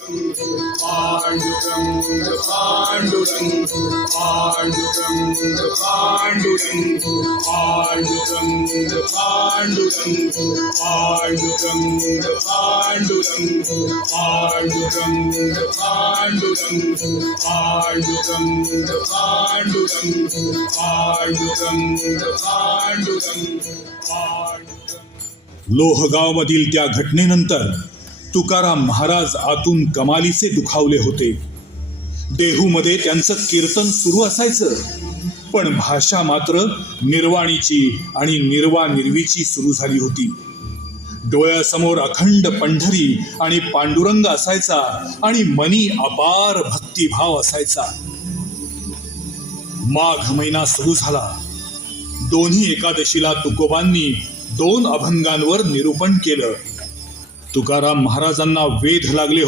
पांडुरंग पांडुरंग पांडुरंग पांडुरंग पांडुरंग पांडुरंग पांडुरंग पांडुरंग पांडुरंग पांडुरंग पांडुरंग पांडुरंग पांडुरंग पांडुरंग लोहगावमधील त्या घटनेनंतर तुकाराम महाराज आतून कमालीचे दुखावले होते. देहूमध्ये त्यांचं कीर्तन सुरू असायचं, पण भाषा मात्र निर्वाणीची आणि निर्वानिर्वीची सुरू झाली होती. डोळ्यासमोर अखंड पंढरी आणि पांडुरंग असायचा आणि मनी अपार भक्तिभाव असायचा. माघ महिना सुरू झाला. दोन्ही एकादशीला तुकोबांनी 2 अभंगांवर निरूपण केलं. तुकाराम महाराजांना वेध लागले होते.